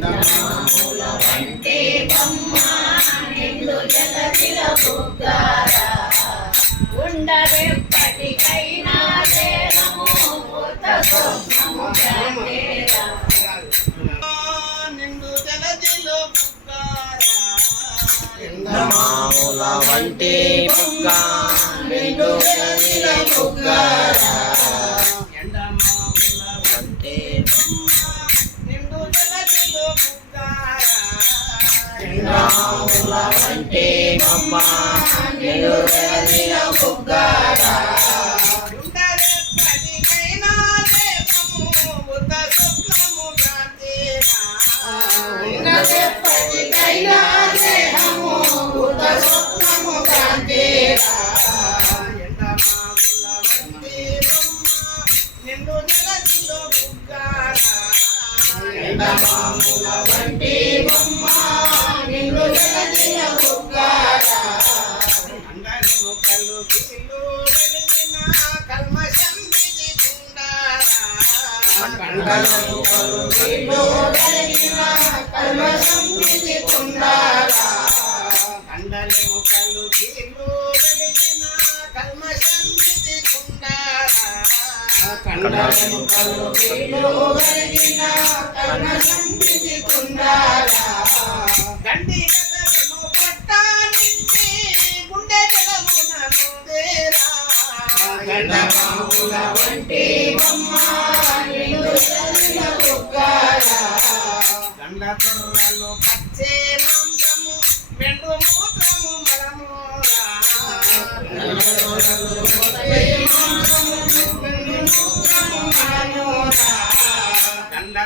ఎండమాముల వంటి బొమ్మ నిండు జగతిల బుగ్గారా ఉండవెప్పటికైనా దేహము కొత్త స్వప్నము కాదేరా నిండు జగతిలో బుగ్గారా ఎండమాముల వంటి బుగ్గ నిండు జగతిల బుగ్గారా ఎండమాముల వంటి నిండు జగతిలో బుగ్గారా ఎండమాముల వంటి బొమ్మ నిండు జగతిల బుగ్గారా ఉండవెప్పటికైనా దేహము కొత్త స్వప్నము కాదేరా ఉండవెప్పటికైనా దేహము కొత్త స్వప్నము కాదేరా ఎండమాముల వంటి బొమ్మ నిండు జగతిలో బుగ్గారా ఎండమాముల వంటి బొమ్మ నిండు జగతిల బుగ్గారా అందరూ కళ్ళు కీళ్ళు వెలిగిన కల్మషం విధికుండారా కండలు కలుగిలో కలిగిన కల్మషం విధికుండారా కండలు కళ్ళు కీళ్ళు వెలిగిన కల్మషం విధికుండారా కండలు కలుగిలో కలిగిన కల్మషం విధికుండారా గండి కథలను పట్టానింటి గుండె జలమున నూదేరా ఎండమాముల వంటి బొమ్మ నిండు జగతిల బుగ్గారా గండ తొర్రలు పచ్చే మాంసము మెండు మూత్రము మలమోరా గండ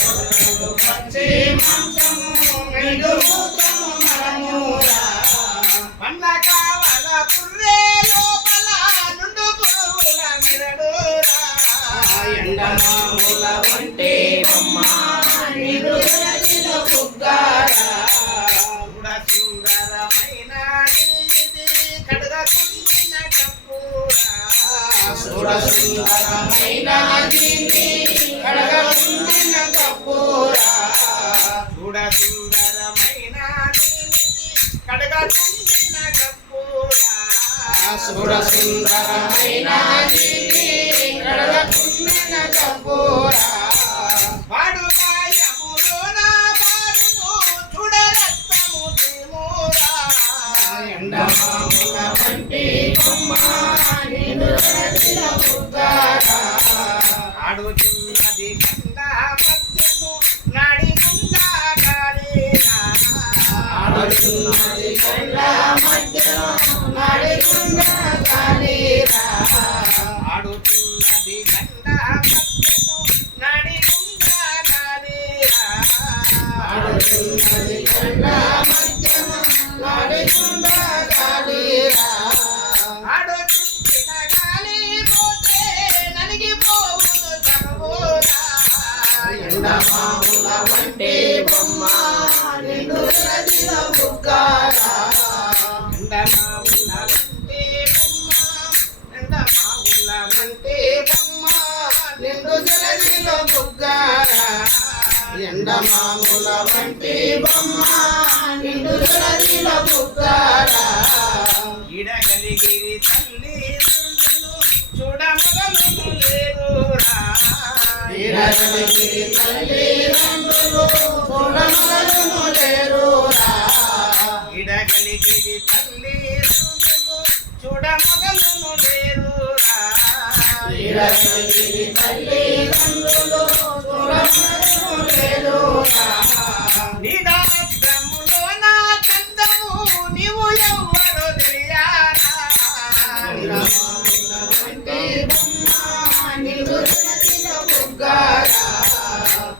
తొర్రలు పచ్చే మాంసము మెండు మూత్రము మలమోరా పండ్ల కావాల పుర్రే లోపల నుండు పురుగుల మిరడోరా ఎండమాముల వంటి బొమ్మ నిండు జగతిల బుగ్గారా చూడ సుందరమైన నీది కడుగ కుండిన కప్పూరా చూడ సుందరమైన దీన్ని కడగకుండిన కప్పూరా చూడ సుందరమైన నీది కడుగ కుండిన కప్పూరా చూడ సుందరమైన దీన్ని కడగకుండిన కప్పూరా వాడు కాయములోన బారును చూడ రక్తము తిమూరా ఎండమాముల వంటి బొమ్మ నిండు జగతిల బుగ్గారా ఆడుతున్నది కండ మధ్యము నాడికుండా కాలేరా ఆడుతున్నది కళ్ళ మధ్యలో నడికుండా కాలేరా ఆడుతున్నది కండ మధ్యము నాడికుండా కాలేరా ఆడుతున్నది కళ్ళ మధ్యలో నడికుండా కాలేరా ఆడుతున్న గాలి పోతే నలిగిపోవును తనువురా ఎండమాముల వంటి బొమ్మ నిండు జగతిల బుగ్గారా ఎండమావుల వంటి బొమ్మ ఎండమావుల వంటి బొమ్మ నిండు జగతిల బుగ్గారా ఎండమాముల వంటి బొమ్మ నిండు జగతిల బుగ్గారా ఇడగలిగిరి తల్లి తండ్రులు చూడమగలను లేరురా వీరగలిగిరి తల్లిదండ్రులు చూడమగలను లేరురా ఇడగలిగిరి తల్లి తండ్రులు చూడమగలను లేరురా వీరగలిగిరి తల్లిదండ్రులు చూడమగలను లేరురా నిదాగ్రములో నా కందము నీవు ఎవ్వరు తెలియారా ఎండమాముల వంటి బొమ్మ నిండు జగతిల బుగ్గారా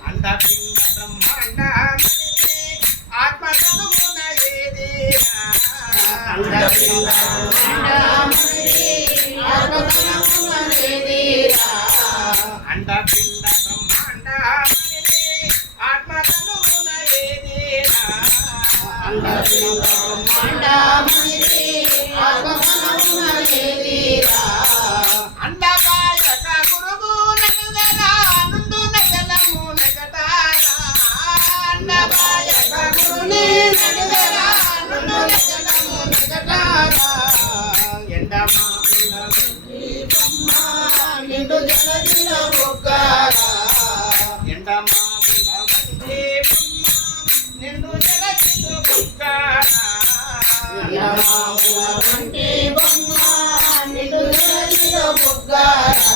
అండపిండ బ్రహ్మాండ మనిషి ఆత్మతనుమున ఏదేరా అండపిండ బ్రహ్మాండమణి ఆత్మతనమున లేదిరా అండపిండ బ్రహ్మాండ మనిషి ఆత్మతనుమున ఏదేరా అండపిండ బ్రహ్మాండమణి ఆత్మతనమున లేదిరా అండ ఎండమావుల వంటి బొమ్మ నిండు జలదిలో బుగ్గారా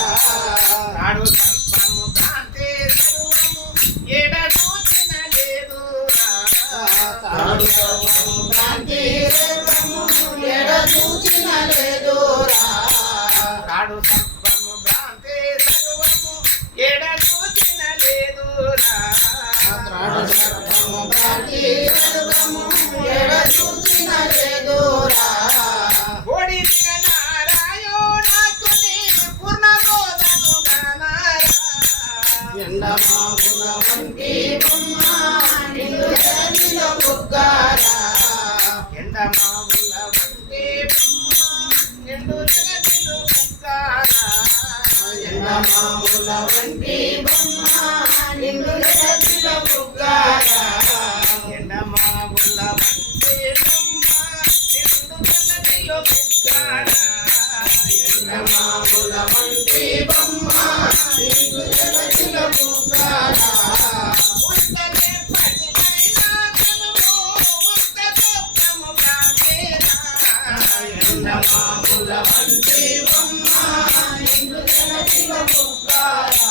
తాడు సర్పము భ్రాంతి సర్వము ఎడ చూచిన లేదురా తాడు సర్వము భ్రాంతి సర్వము ఎడ చూచిన లేదురా తాడు సర్పము భ్రాంతి సర్వము ఎడ చూచిన లేదురా తాడు సర్వము భ్రాంతి సర్వము ఎడ చూచిన లేదురా ఓడి నారాయణాకుని పూర్ణబోధను గనారా ఎండమావుల వంటి బొమ్మ నిండు జలదిలో బుగ్గారా ఎండమావుల వంటి బొమ్మ నిండు జలదిలో బుగ్గారా ఎండమావుల వంటి బొమ్మ నిండు జలదిలో బుగ్గారా ఎండమావుల వంటి బొమ్మ నిండు జలదిలో బుగ్గారా ఎండమావుల వంటి బొమ్మ నిండు జలదిలో బుగ్గారా ఉత్తరే పదినైనా కనుము ఉత్త స్వప్నము కాకేరా ఎండమావుల వంటి బొమ్మ నిండు జలదిలో బుగ్గారా